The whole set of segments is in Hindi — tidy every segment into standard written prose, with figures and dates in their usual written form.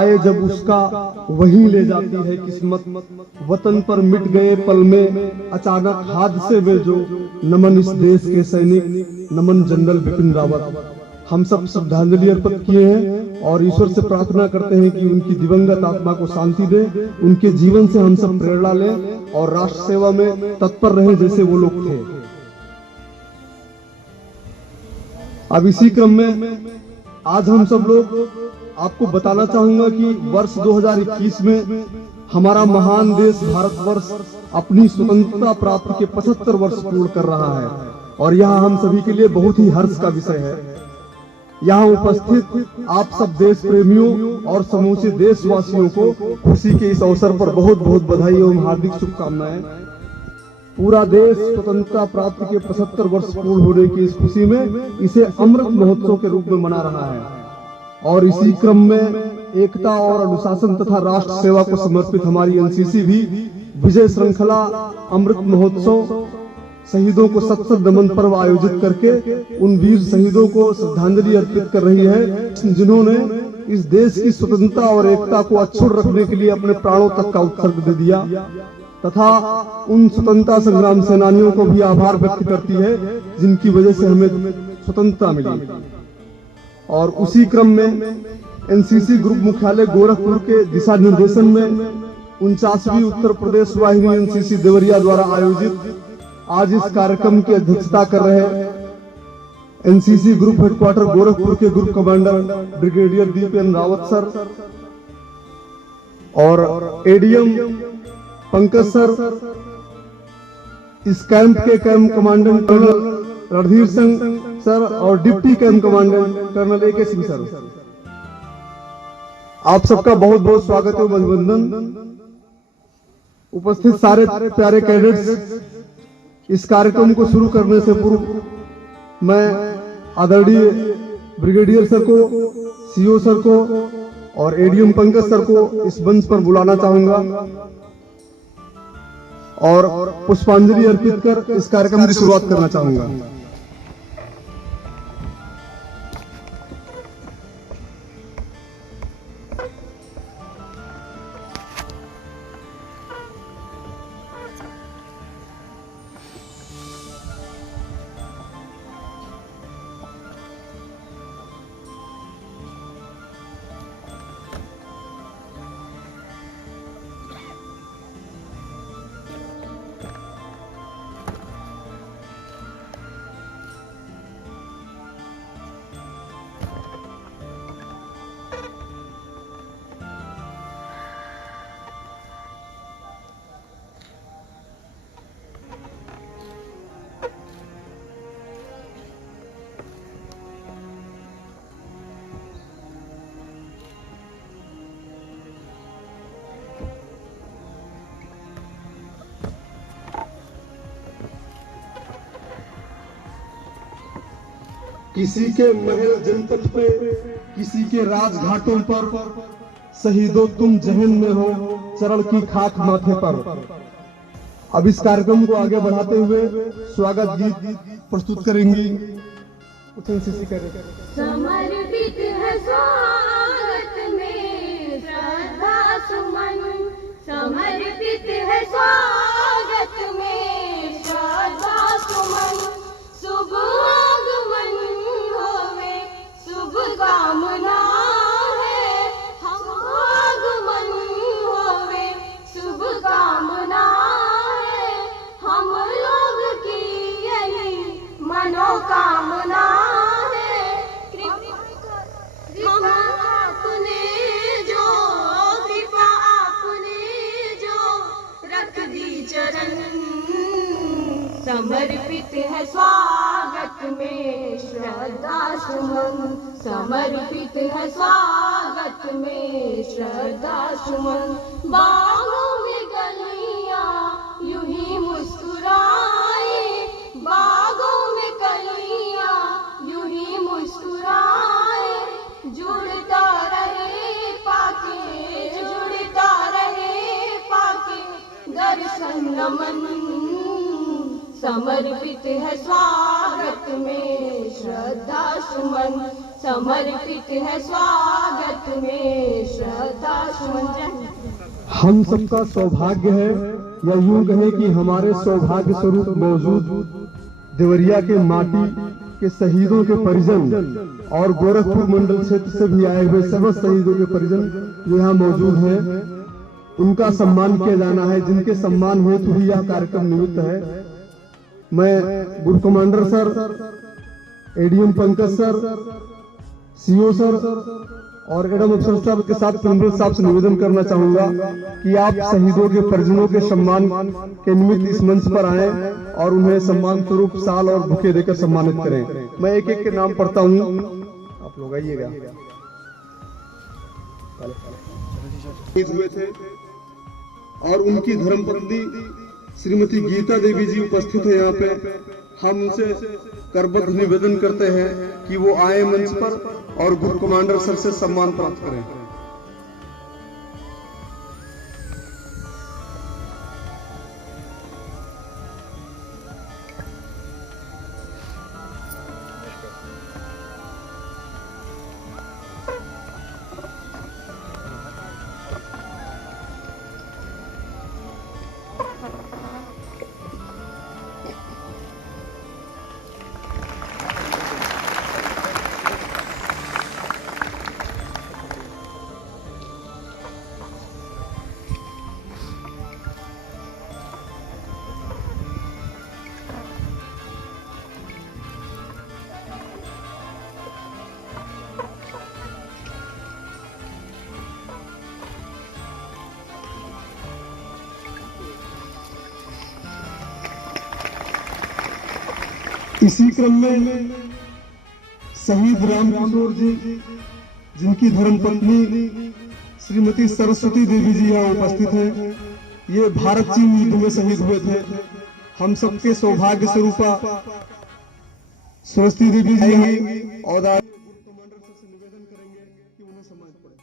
आए जब उसका वहीं ले जाती है किस्मत। वतन पर मिट गए पल में अचानक हादसे में जो, नमन इस देश के सैनिक, नमन जनरल बिपिन रावत। हम सब श्रद्धांजलि अर्पित किए हैं और ईश्वर से प्रार्थना करते हैं कि उनकी दिवंगत आत्मा को शांति दे। उनके जीवन से हम सब प्रेरणा लें और राष्ट्र सेवा में तत्पर रहें जैसे वो लोग थे। अब इसी क्रम में आज हम सब लोग आपको बताना चाहूंगा कि वर्ष 2021 में हमारा महान देश भारतवर्ष अपनी स्वतंत्रता प्राप्ति के 75 वर्ष पूर्ण कर रहा है और यह हम सभी के लिए बहुत ही हर्ष का विषय है। यहाँ उपस्थित आप सब देश प्रेमियों और समूचे देशवासियों को खुशी के इस अवसर पर बहुत बहुत बधाई एवं हार्दिक शुभकामनाएं। पूरा देश स्वतंत्रता प्राप्ति के 75 वर्ष पूर्ण होने की इस खुशी में इसे अमृत महोत्सव के रूप में मना रहा है और इसी क्रम में एकता और अनुशासन तथा राष्ट्र सेवा को समर्पित हमारी एनसीसी भी विजय श्रृंखला अमृत महोत्सव शहीदों को सत सत नमन पर्व आयोजित करके उन वीर शहीदों को श्रद्धांजलि अर्पित कर रही है जिन्होंने इस देश की स्वतंत्रता और एकता को अक्षुण्ण रखने के लिए अपने प्राणों तक का उत्सर्ग दे दिया तथा उन स्वतंत्रता संग्राम सेनानियों को भी आभार व्यक्त करती है जिनकी वजह से हमें स्वतंत्रता मिली। और उसी क्रम में एनसीसी ग्रुप मुख्यालय गोरखपुर के दिशा निर्देशन में 49वीं उत्तर प्रदेश वाहिनी एनसीसी देवरिया द्वारा आयोजित आज इस कार्यक्रम की अध्यक्षता कर रहे एनसीसी ग्रुप हेडक्वार्टर गोरखपुर के group commander brigadier Dipen Rawat sir और एडीएम पंकज सर, इस कैंप के camp commandant colonel Randhir Singh sir और deputy camp commandant colonel AK Singh sir, आप सबका बहुत बहुत स्वागत है, अभिनंदन। उपस्थित सारे प्यारे कैडेट्स, इस कार्यक्रम को शुरू करने से पूर्व मैं आदरणीय ब्रिगेडियर सर को, CO सर को और एडीएम पंकज सर को इस मंच पर बुलाना चाहूंगा और पुष्पांजलि अर्पित कर इस कार्यक्रम की शुरुआत करना चाहूंगा। किसी के महल जनपथ पे, किसी के राजघाटों पर, शहीदों तुम जहन में हो, चरण की खाक माथे पर। अब इस कार्यक्रम को आगे बढ़ाते हुए स्वागत गीत प्रस्तुत करेंगी समर्पित है स्वागत में श्रद्धा सुमन, समर्पित है स्वागत में श्रद्धा सुमन। शुभ आगमन होवे शुभ कामना है, हम आगमन होवे शुभ कामना है, हम लोग की यही मनोकामना है। कृपा आपने जो, कृपा आपने जो रख दी चरण, समर्पित है स्वागत में श्रद्धा सुमन, समर्पित है स्वागत में श्रद्धा सुमन। बागों में कलियां यूं ही मुस्कुराए, बागों में कलियां यूं ही मुस्कुराए, जुड़ता रहे पाके, जुड़ता रहे पाके दर्शन नमन। समर्पित है स्वागत में श्रद्धा सुमन, समर्पित है स्वागत में श्रद्धा दुश्मन। जय हिंद। हम सबका सौभाग्य है या यूं कहें कि हमारे सौभाग्य स्वरूप मौजूद देवरिया के माटी के शहीदों के परिजन और गोरखपुर मंडल क्षेत्र से भी आए हुए सभी शहीदों के परिजन यहाँ मौजूद हैं। उनका सम्मान किया जाना है, जिनके सम्मान हेतु ही यह कार्यक्रम निमित्त है। मैं group commander sir, ADM Pankaj sir, CO sir और एडम अफसर साहब के साथ प्रिंसिपल साहब से निवेदन करना चाहूंगा कि आप शहीदों के परिजनों के सम्मान के निमित्त इस मंच पर आए और उन्हें सम्मान स्वरूप साल और बुके देकर सम्मानित करें। मैं एक एक के नाम पढ़ता हूँ, आप लोग आइएगा। हुए थे और उनकी धर्मपत्नी श्रीमती गीता देवी जी उपस्थित है यहाँ पे। हम उनसे करबद्ध निवेदन करते हैं कि वो आए मंच पर और ग्रुप कमांडर सर से सम्मान प्राप्त करें। इसी क्रम में शहीद रामकिशोर जी, जिनकी धर्मपत्नी श्रीमती सरस्वती देवी जी यहाँ उपस्थित हैं, ये भारत चीन युद्ध में शहीद हुए थे। हम सबके सौभाग्य स्वरूपा सरस्वती देवी जी हैं और कमांडर सर से निवेदन करेंगे कि उन्हें सम्मानित करें।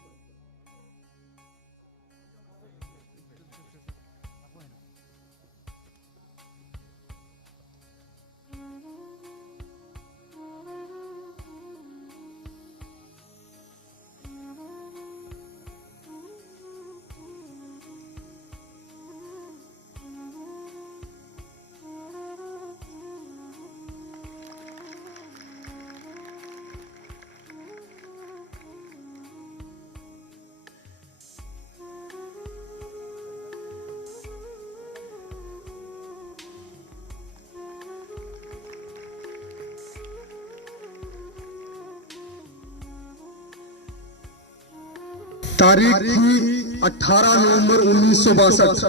18 नवंबर 1962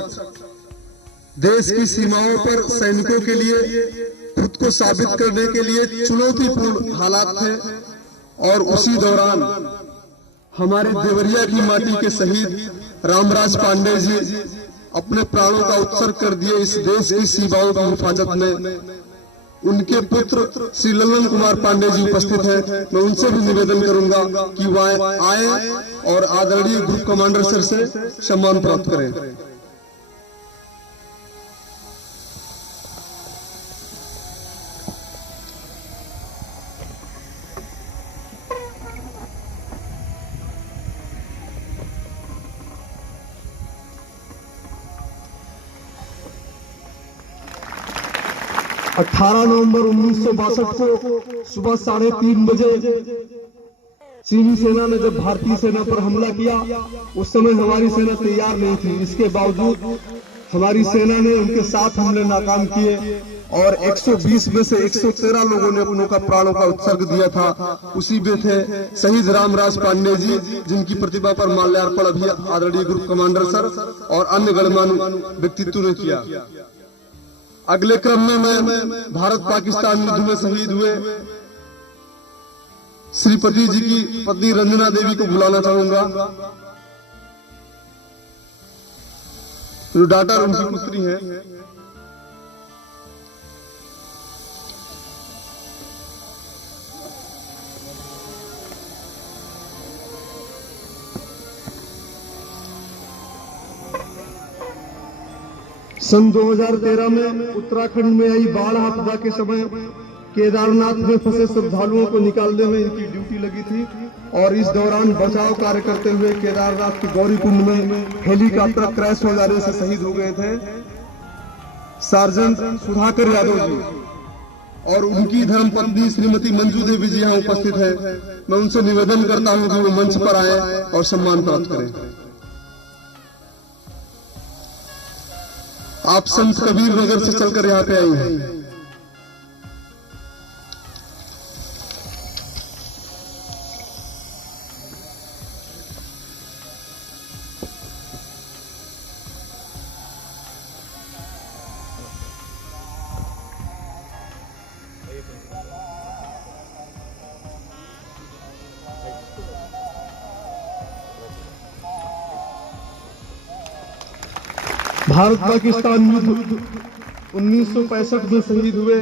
देश की सीमाओं पर सैनिकों के लिए खुद को साबित करने के लिए चुनौतीपूर्ण हालात थे और उसी दौरान हमारे देवरिया की माटी के शहीद रामराज पांडे जी अपने प्राणों का उत्सर्ग कर दिए इस देश की सीमाओं की हिफाजत में। उनके पुत्र श्री ललन कुमार पांडे जी उपस्थित हैं। मैं उनसे भी निवेदन करूंगा कि वह आए और आदरणीय ग्रुप कमांडर सर से सम्मान प्राप्त करें। अठारह नवंबर 1962 को सुबह 3:30 बजे चीनी सेना ने जब भारतीय सेना पर हमला किया, उस समय हमारी सेना तैयार नहीं थी। इसके बावजूद हमारी सेना ने उनके 7 हमले नाकाम किए और 120 में से 113 लोगों ने अपनों का प्राणों का उत्सर्ग दिया था। उसी में थे शहीद रामराज पांडे जी, जिनकी प्रतिभा पर माल्यार्पण अभी आदरणीय ग्रुप कमांडर सर और अन्य गणमान्य व्यक्तित्व ने किया। अगले क्रम में मैं भारत पाकिस्तान युद्ध में शहीद हुए श्रीपति जी की पत्नी रंजना देवी को बुलाना चाहूंगा, जो डॉक्टर उनकी पुत्री है। सन 2013 में उत्तराखंड में आई बाढ़ आपदा के समय केदारनाथ में फंसे श्रद्धालुओं को निकालने में इनकी ड्यूटी लगी थी। और इस दौरान बचाव कार्य करते हुए केदारनाथ के गौरी कुंड में हेलीकॉप्टर क्रैश हो जाने से शहीद हो गए थे सार्जेंट सुधाकर यादव जी और उनकी धर्मपत्नी श्रीमती मंजू देवी जी यहाँ उपस्थित है। मैं उनसे निवेदन करता हूँ कि वो मंच पर आए और सम्मान प्राप्त करें। आप संत कबीर नगर से चलकर यहाँ पे आई हैं। भारत पाकिस्तान युद्ध 1965 में शहीद हुए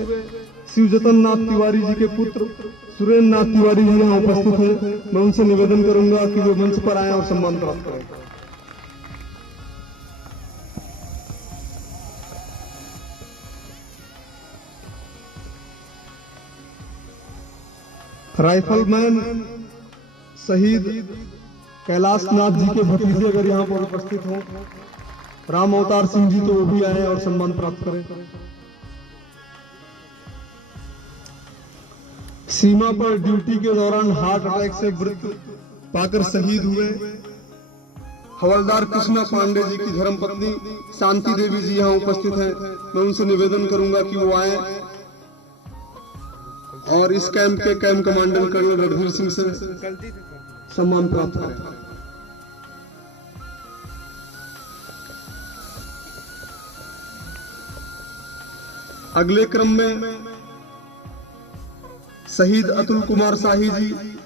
शिवजतन नाथ तिवारी जी के पुत्र सुरेंद्र नाथ तिवारी जी यहाँ उपस्थित हैं। मैं उनसे निवेदन करूंगा कि वे मंच पर आए और सम्मान प्राप्त करें। राइफलमैन शहीद कैलाश नाथ जी के भतीजे अगर यहाँ पर उपस्थित हों, राम अवतार सिंह जी, तो वो भी आए और सम्मान प्राप्त करें। सीमा पर ड्यूटी के दौरान हार्ट अटैक से मृत्यु पाकर शहीद हुए हवलदार कृष्णा पांडे जी की धर्मपत्नी शांति देवी जी यहाँ उपस्थित हैं। मैं उनसे निवेदन करूंगा कि वो आए और इस कैंप के camp commandant colonel Randhir Singh से सम्मान प्राप्त करें। अगले क्रम में शहीद अतुल कुमार शाही जी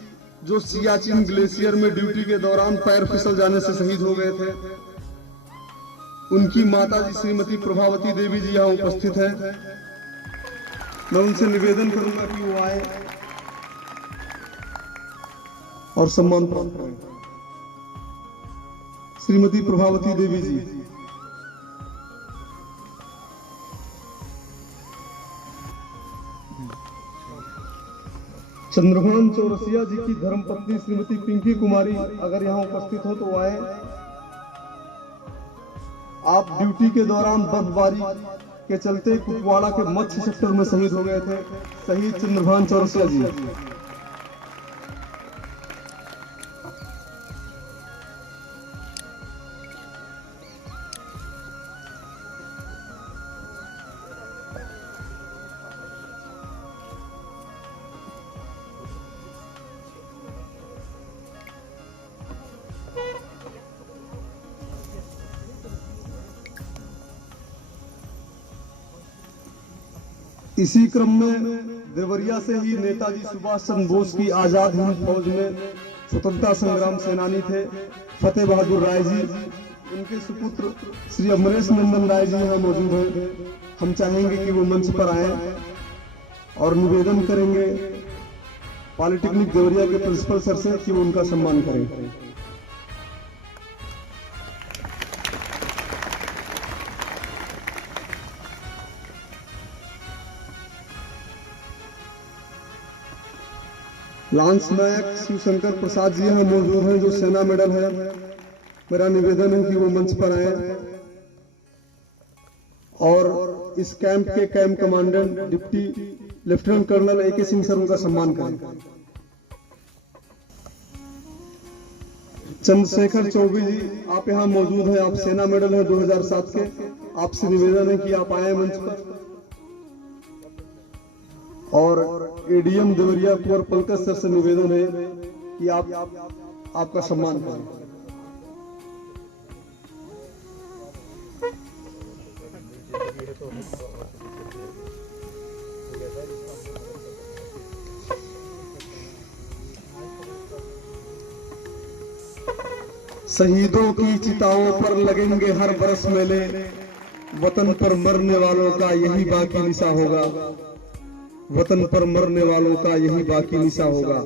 जो सियाचिन ग्लेशियर में ड्यूटी के दौरान पैर फिसल जाने से शहीद हो गए थे, उनकी माता जी श्रीमती प्रभावती देवी जी यहाँ उपस्थित हैं। मैं उनसे निवेदन करूंगा कि वो आए और सम्मान प्राप्त करें। श्रीमती प्रभावती देवी जी, चंद्रभान चौरसिया जी की धर्मपत्नी श्रीमती पिंकी कुमारी अगर यहाँ उपस्थित हो तो आए। आप ड्यूटी के दौरान बर्फबारी के चलते कुपवाड़ा के मत्स्य सेक्टर में शहीद हो गए थे। शहीद चंद्रभान चौरसिया जी। इसी क्रम में देवरिया से ही नेताजी सुभाष चंद्र बोस की आजाद हिंद फौज में स्वतंत्रता संग्राम सेनानी थे फतेह बहादुर राय जी। उनके सुपुत्र श्री अमरेश नंदन राय जी यहाँ मौजूद हैं। हम चाहेंगे कि वो मंच पर आए और निवेदन करेंगे पॉलिटेक्निक देवरिया के प्रिंसिपल सर से कि वो उनका सम्मान करें। लांस नायक शिवशंकर प्रसाद जी यहाँ मौजूद हैं जो सेना मेडल है। मेरा निवेदन है कि वो मंच पर आए और इस कैंप के camp commandant deputy lieutenant colonel AK Singh sir उनका सम्मान करें। चंद्रशेखर चौबे जी आप यहाँ मौजूद हैं। आप सेना मेडल है 2007 के। आपसे निवेदन है कि आप आए मंच पर और ADM देवरिया कुंवर पंकज सर से निवेदन है कि आपका सम्मान करें। शहीदों की चिताओं पर लगेंगे हर बरस मेले, वतन पर मरने वालों का यही बाकी निशा होगा, वतन पर मरने वालों का यही बाकी निशा होगा।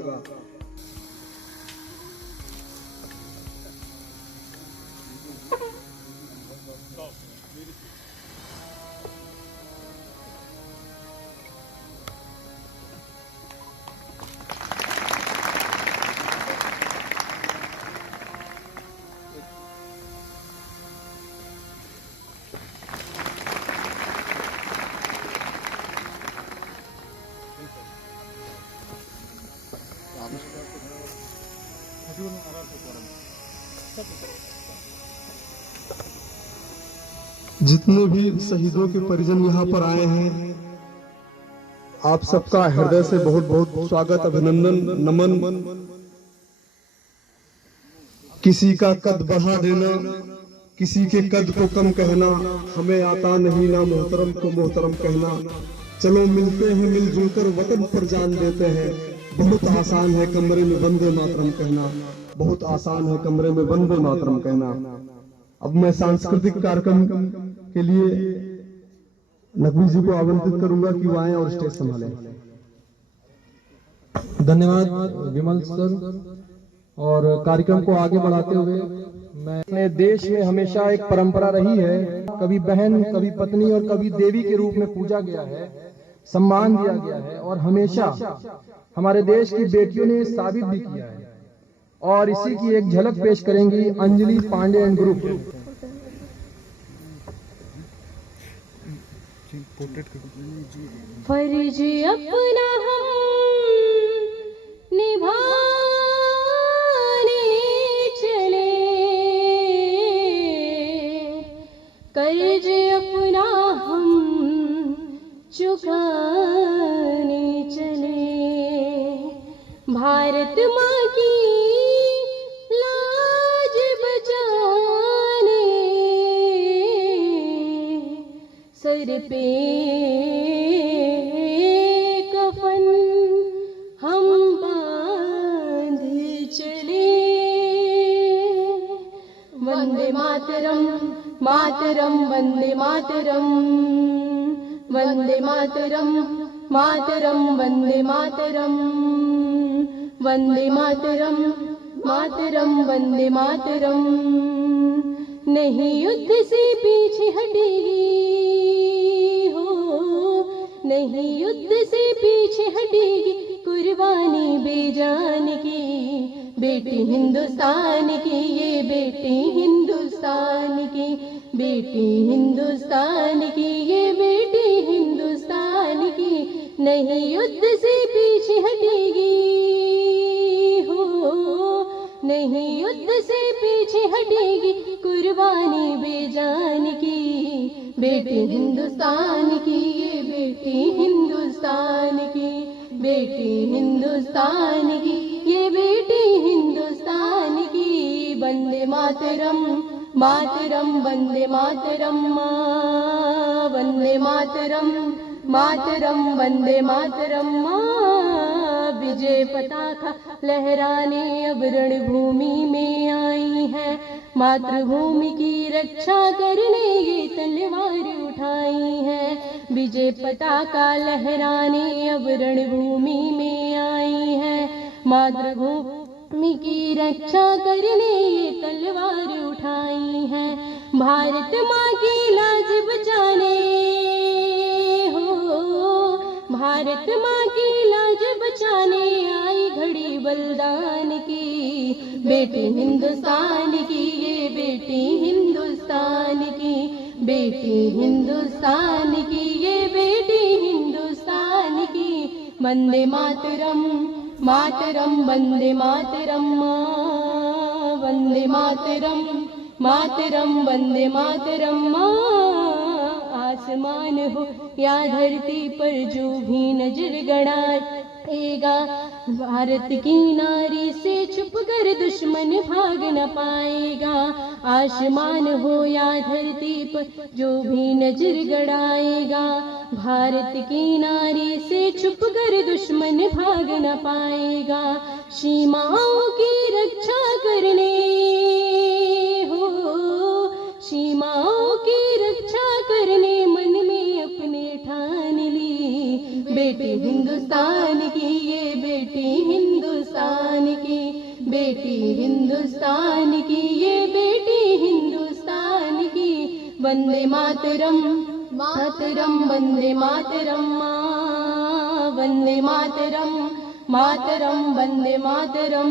जितने भी शहीदों के परिजन यहाँ पर आए हैं, आप सबका हृदय से बहुत बहुत स्वागत, अभिनंदन, नमन। किसी का कद बढ़ा देना, किसी के कद को कम कहना हमें आता नहीं, ना मोहतरम को मोहतरम कहना। चलो मिलते हैं मिलजुल कर वतन पर जान देते हैं। बहुत आसान है कमरे में वंदे मातरम कहना, बहुत आसान है कमरे में वंदे मातरम कहना। अब मैं सांस्कृतिक कार्यक्रम के लिए नकवी जी को आमंत्रित करूंगा कि वो आए और स्टेज संभालें। धन्यवाद विमल सर। और कार्यक्रम को आगे बढ़ाते हुए मैं, अपने देश में हमेशा एक परंपरा रही है, कभी बहन, कभी पत्नी और कभी देवी के रूप में पूजा गया है, सम्मान दिया गया है और हमेशा हमारे देश की बेटियों ने साबित भी किया है। और इसी की एक झलक पेश करेंगी अंजलि पांडे एंड ग्रुप। फर्ज अपना हम निभाने चले, कर्ज अपना हम चुकाने चले। भारत माँ की लाज बचाने सर पे कफन हम बांध चले। वंदे मातरम मातरम वंदे मातरम, वंदे मातरम मातरम वंदे मातरम, वंदे मातरम मातरम वंदे मातरम। नहीं युद्ध से पीछे हटेगी हो, नहीं युद्ध से पीछे हटेगी कुर्बानी बेजान की। बेटी हिंदुस्तान की, ये बेटी हिंदुस्तान की, बेटी हिंदुस्तान की, ये बेटी हिंदुस्तान की। नहीं युद्ध से पीछे हटेगी हो, नहीं युद्ध से पीछे हटेगी कुर्बानी बेजान की। बेटी हिंदुस्तान की, ये बेटी हिंदुस्तान की, बेटी हिंदुस्तान की, ये बेटी हिंदुस्तान की। वंदे मातरम मातरम वंदे मातरम, वंदे मातरम मातरम वंदे मातरम। विजय पताका लहराने अब रणभूमि में आई है, मातृभूमि की रक्षा करने ये तलवार उठाई है। विजय पताका लहराने अब रणभूमि में आई है, मातृभूमि की रक्षा करने ये तलवार उठाई है। भारत माँ की लाज बचाने हो, भारत माँ की लाज बचाने आई घड़ी बलिदान की। बेटी हिंदुस्तान की, ये बेटी हिंदुस्तान की, बेटी हिंदुस्तान की, ये बेटी हिंदुस्तान की। वंदे मातरम मातरम वंदे मातरम, वंदे मातरम मातरम वंदे मातरम। आसमान हो या धरती पर जो भी नजर गड़ाएगा, भारत की नारी से छुप कर दुश्मन भाग न पाएगा। आसमान हो या धरती पर जो भी नजर गड़ाएगा, भारत की नारी से छुप कर दुश्मन भाग न पाएगा। सीमाओं की रक्षा करने हो, सीमाओं की रक्षा करने मन में अपने ठान ली। बेटी हिंदुस्तान की, ये बेटी हिंदुस्तान की, बेटी हिंदुस्तान की, ये बेटी हिंदुस्तान की। वंदे मातरम मातरम वंदे मातरम, वंदे मातरम मातरम वंदे मातरम।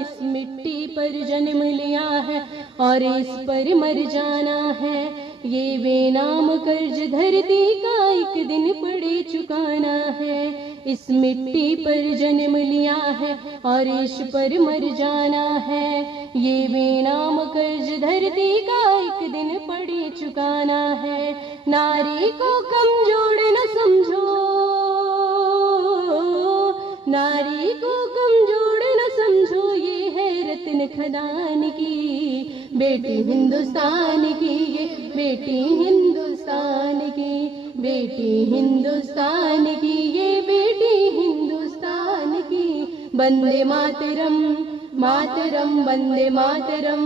इस मिट्टी पर जन्म लिया है और इस पर मर जाना है, ये बेनाम कर्ज धरती का एक दिन पड़े चुकाना है। इस मिट्टी पर जन्म लिया है और इस पर मर जाना है। ये बेनाम कर्ज धरती का एक दिन पड़े चुकाना है। नारी को कमजोर न समझो, नारी को कमजोर न समझो, ये है रत्न खदान की बेटी हिंदुस्तान की, ये बेटी हिंदुस्तान की, बेटी हिंदुस्तान की, ये बेटी हिंदुस्तान की। वंदे मातरम मातरम वंदे मातरम,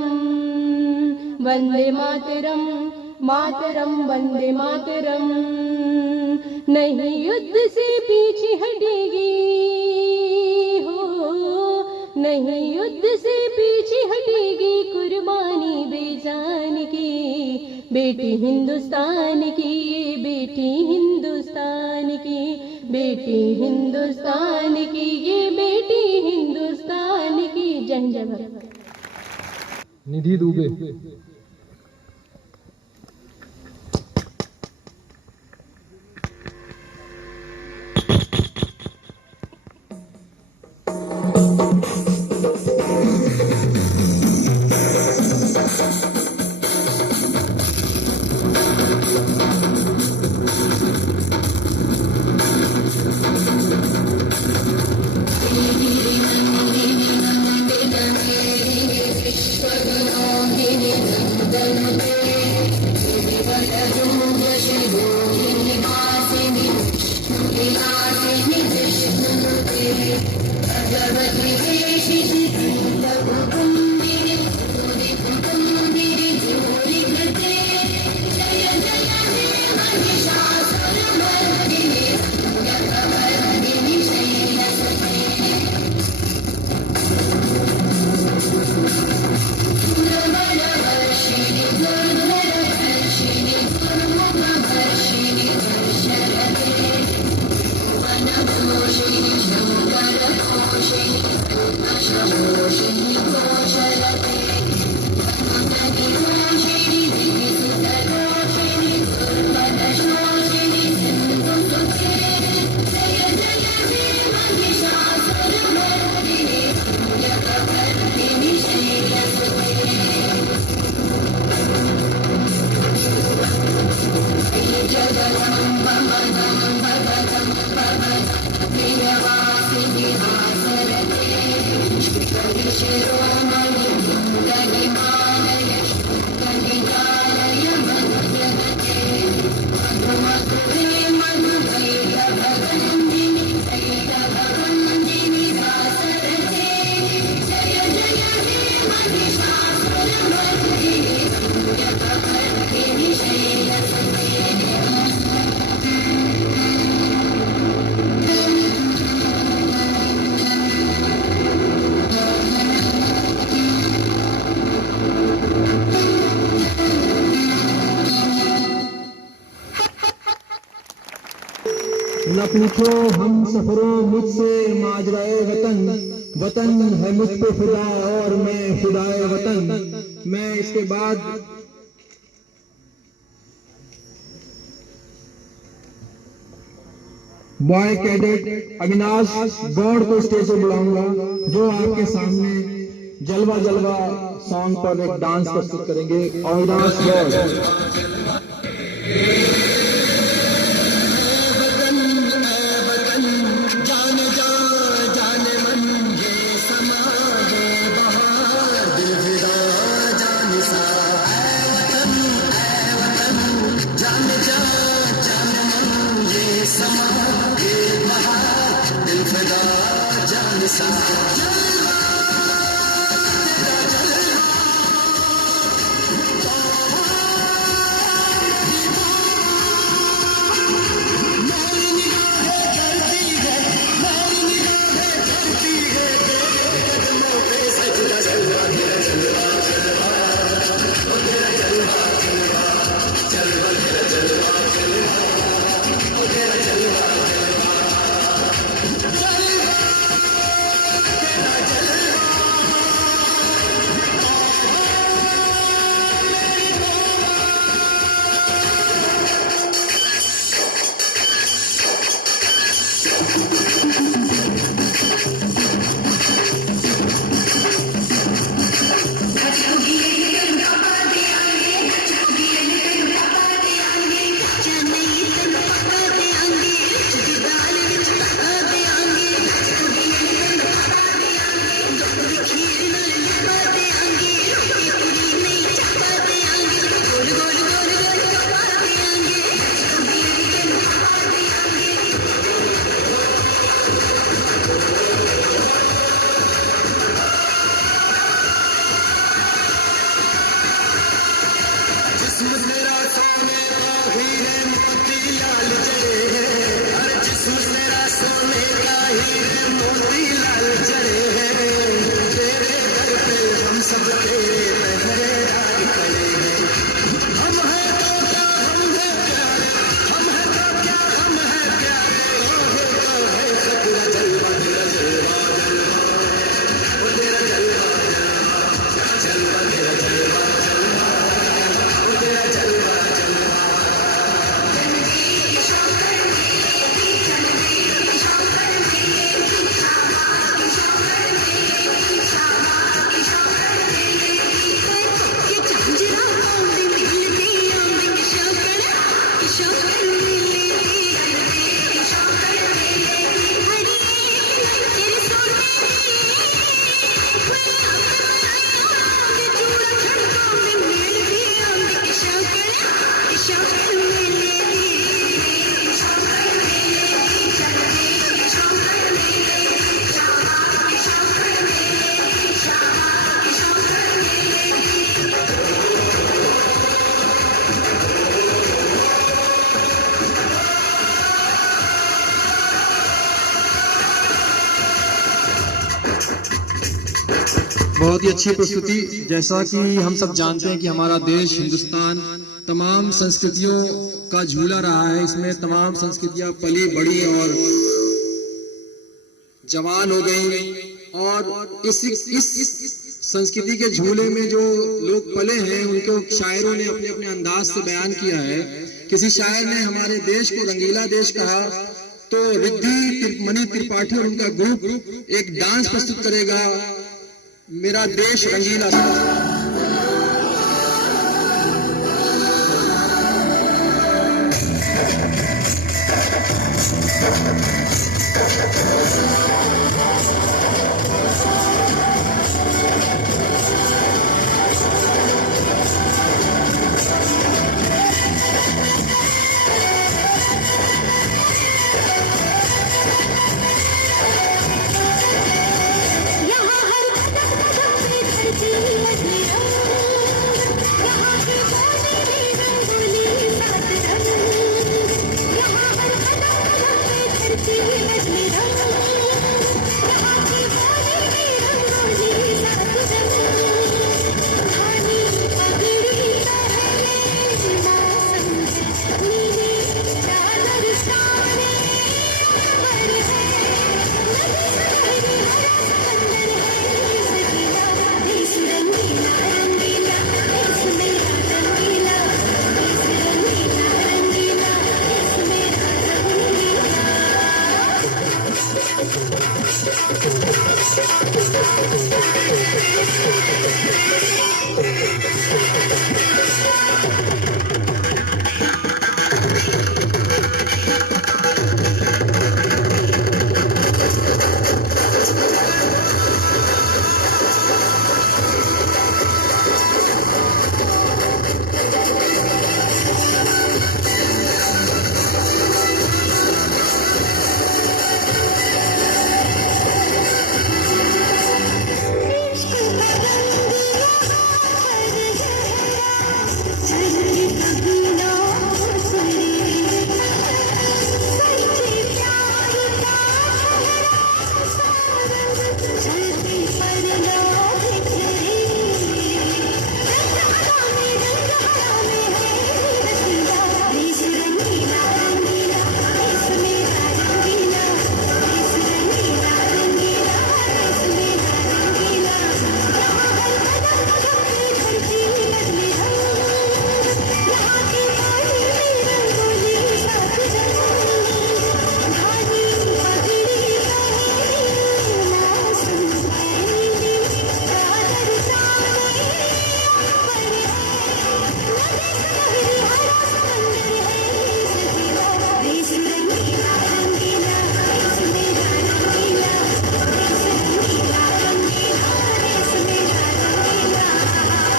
वंदे मातरम मातरम वंदे मातरम। नहीं युद्ध से पीछे हटेगी हो, नहीं युद्ध से पीछे हटेगी कुर्बानी बेजान की बेटी हिंदुस्तान की, ये बेटी हिंदुस्तान की, बेटी हिंदुस्तान की, ये बेटी हिंदुस्तान की। जय हिंद जय भारत। निधि दुबे। न पूछो हम सफरों मुझसे माजराए वतन, वतन है मुझ पे खुदा और मैं खुदाए वतन। मैं इसके बाद बॉय कैडेट अविनाश गौड़ को स्टेज पर बुलाऊंगा, जो आपके सामने जलवा जलवा सॉन्ग पर एक डांस प्रस्तुत करेंगे। अविनाश गौड़। बहुत ही अच्छी प्रस्तुति। जैसा कि हम सब जानते हैं कि हमारा देश हिंदुस्तान तमाम संस्कृतियों का झूला रहा है। इसमें तमाम संस्कृतियां पली बड़ी और जवान हो गई, और इस संस्कृति के झूले में जो लोग पले हैं उनको शायरों ने अपने अपने अंदाज से बयान किया है। किसी शायर ने हमारे देश को रंगीला देश कहा, तो रिद्धि मणि त्रिपाठी और उनका ग्रुप एक डांस प्रस्तुत करेगा, मेरा देश रंगीला।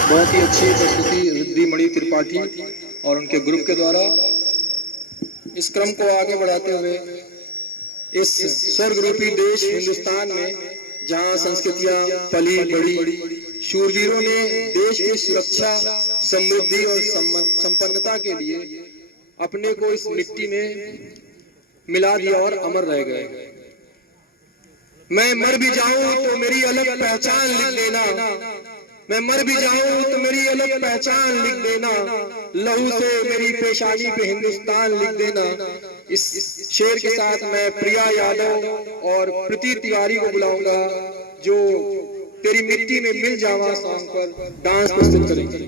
बहुत ही अच्छी प्रस्तुति रिद्धि मणि त्रिपाठी और उनके ग्रुप के द्वारा। इस क्रम को आगे बढ़ाते हुए इस स्वर्ग रूपी देश हिंदुस्तान में, जहां संस्कृतियां पली बड़ी, शूरवीरों ने देश की सुरक्षा, समृद्धि और संपन्नता के लिए अपने को इस मिट्टी में मिला दिया और अमर रह गए। मैं मर भी जाऊं तो मेरी अलग पहचान लिख देना, मैं मर भी जाऊं तो मेरी अलग पहचान लिख देना, लहू से मेरी पेशानी पे हिंदुस्तान लिख देना। इस शेर के साथ मैं प्रिया यादव और प्रीति तिवारी को बुलाऊंगा, जो तेरी मिट्टी में मिल जावा सॉन्ग पर डांस प्रस्तुत करेंगे।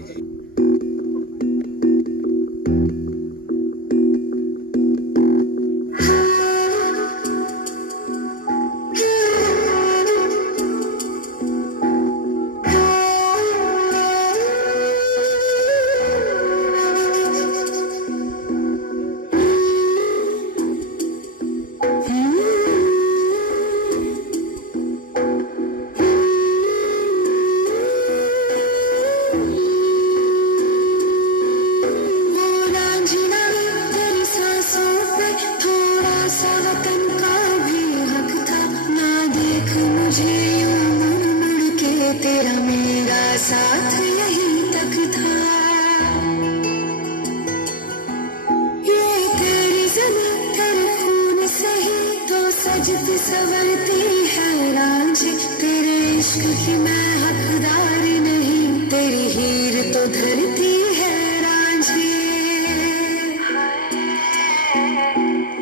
सवरती है रांझी तेरे इश्क की मैं हकदार नहीं, तेरी हीर तो धरती है रांझी।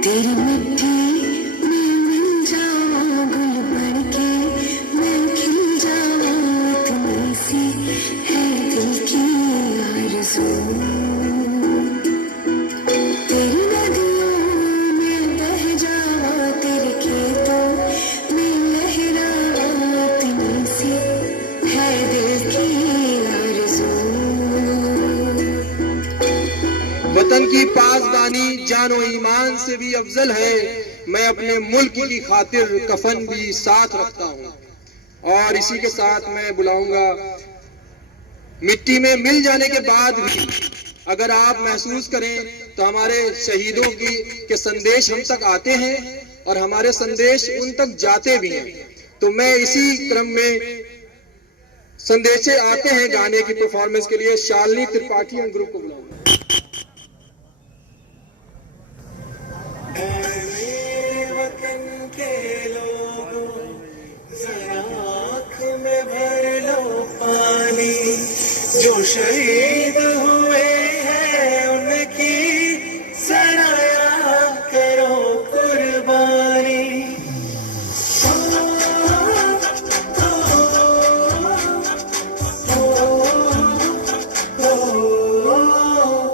तेरी मिट्टी में मिल जावा गुल बन के मैं खिल जावा, इतनी सी है दिल की आरज़ू। तेरी नदियों में बह जावा, तेरे खेतों में लहरावा, इतनी सी है दिल की आरज़ू। वतन की पासदानी जानो ईमान से भी अफजल है, मैं अपने मुल्क की खातिर कफन भी साथ रखता हूँ। और इसी के साथ मैं बुलाऊंगा, मिट्टी में मिल जाने के बाद भी अगर आप महसूस करें तो हमारे शहीदों के संदेश हम तक आते हैं और हमारे संदेश उन तक जाते भी हैं। तो मैं इसी क्रम में संदेशे आते हैं गाने की परफॉर्मेंस के लिए शालिनी त्रिपाठी एंड ग्रुप को बुलाऊंगा। वतन के लोगों जरा आँख में भर लो पानी, जो शहीद हुए हैं उनकी सराया करो कुर्बानी।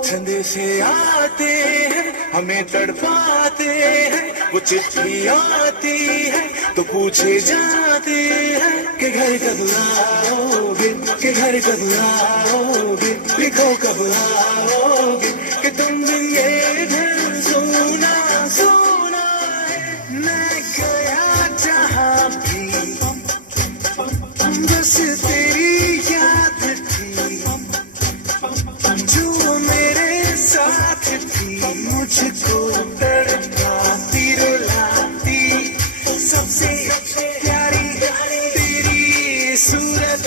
ठंडे से आते हैं हमें तड़पाते हैं, वो चिट्ठी आती है तो पूछे जाते हैं कि घर कब आओगे, कि घर कब आओगे, लिखो कब आओगे, कि तुम बिन ये घर सोना सोना है। मैं गया जहाँ भी बस तेरी याद थी, जो मेरे साथ थी, मुझको तड़पाती रुलाती, सबसे प्यारी तेरी सूरत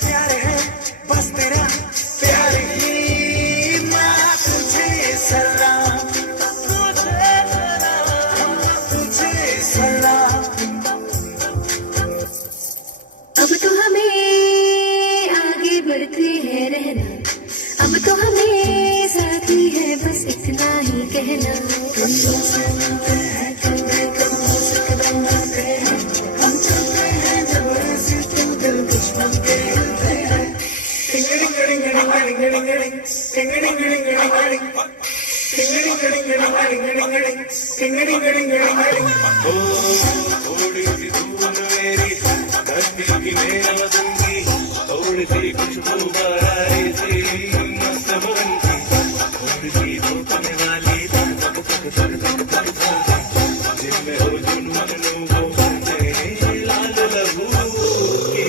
प्यार है, बस तेरा प्यार ही मैं तुझे सलाम, तुझे सलाम, तुझे सलाम। अब तो हमें आगे बढ़ते हैं रहना, अब तो हमें साथी है बस इतना ही कहना। हम चलते हैं जब ऐसे तो दिल दुश्मन के हिलते हैं। थोड़ी सी धूल मेरी धरती की मेरा वतन की, थोड़ी सी खुशबू बहारी सी मस्त मन की, थोड़ी सी धोखने वाली तक तक तक तक तक जिनमें हो जुनून वो लाल लहू की।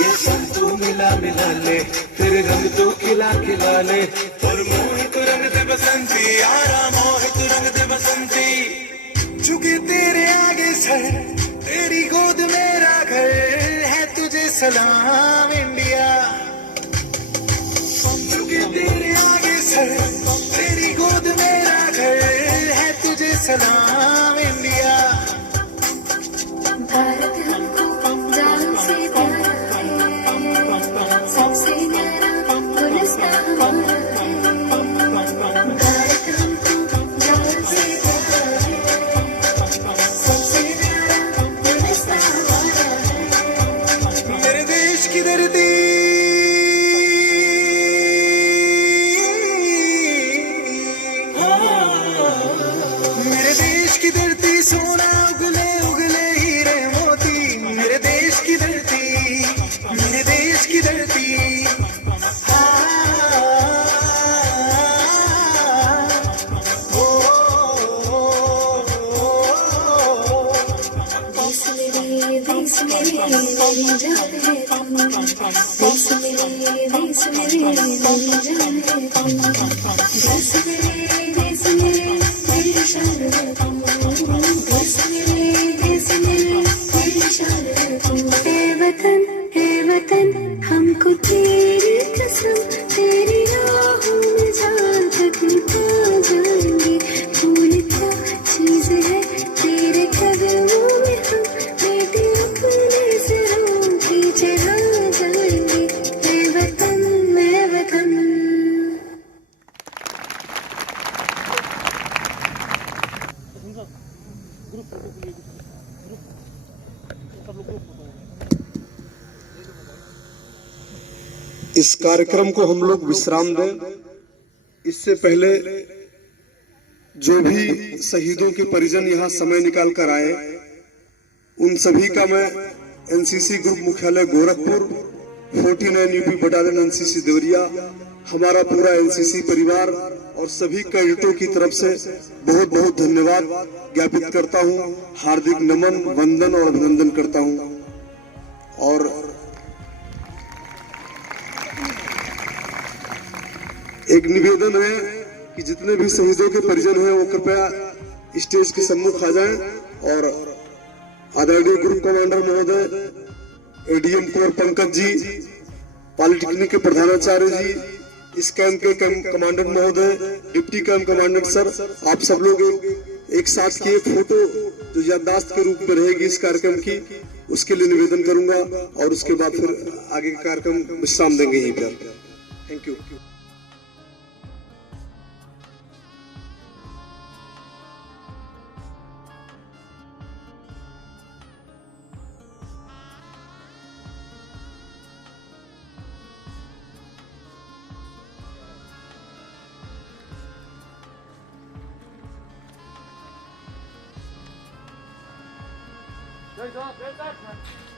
ये सब तू मिला मिला ले, तेरे रंग तो खिला खिला ले, और मोहित रंग दे बसंती यारा, मोहित रंग दे बसंती। चुके तेरे आगे सर, तेरी गोद मेरा घर है, तुझे सलाम इंडिया। चुके तेरे आगे सर, तेरी गोद मेरा घर है, तुझे सलाम इंडिया। भारत हमको जान से प्यारा है, सबसे न्यारा गुलिस्तां हमारा है। भारत हमको जान से प्यारा है, सबसे न्यारा गुलिस्तां हमारा है। मेरी जान है तुम, देश मेरे देश मेरे मेरी जान है तुम, देश मेरे देश मेरे मेरी शान है तुम, देश मेरे देश मेरे मेरी शान है तुम। हे वतन हमको तेरी कसम, तेरी राहों में जहाँ तक पा जाएंगे, फूल क्या चीज है तेरे कदमों में, हम बेटे अपने सरों की चढ़ा जाएंगे। मैं वतन मैं वतन। इस कार्यक्रम को हम लोग विश्राम दें। इससे पहले जो भी शहीदों के परिजन यहाँ समय निकाल कर आए, उन सभी का मैं एनसीसी ग्रुप मुख्यालय Gorakhpur 49 UP battalion NCC Deoria, हमारा पूरा एनसीसी परिवार और सभी कैडेटों की तरफ से बहुत बहुत धन्यवाद ज्ञापित करता हूँ। हार्दिक नमन, वंदन और अभिनंदन करता हूँ। और एक निवेदन है कि जितने भी शहीदों के परिजन हैं वो कृपया स्टेज के सम्मुख आ जाएं और आदरणीय ग्रुप कमांडर महोदय, ADM core Pankaj ji, polytechnic के प्रधानाचार्य जी, इस कैंप के कमांडेंट महोदय, डिप्टी कैंप कमांडेंट सर, आप सब लोग एक साथ की एक फोटो जो याददाश्त के रूप में रहेगी इस कार्यक्रम की, उसके लिए निवेदन करूंगा और उसके बाद फिर आगे का कार्यक्रम विश्राम देंगे यहीं पर। Thank you. जय जवान जय किसान।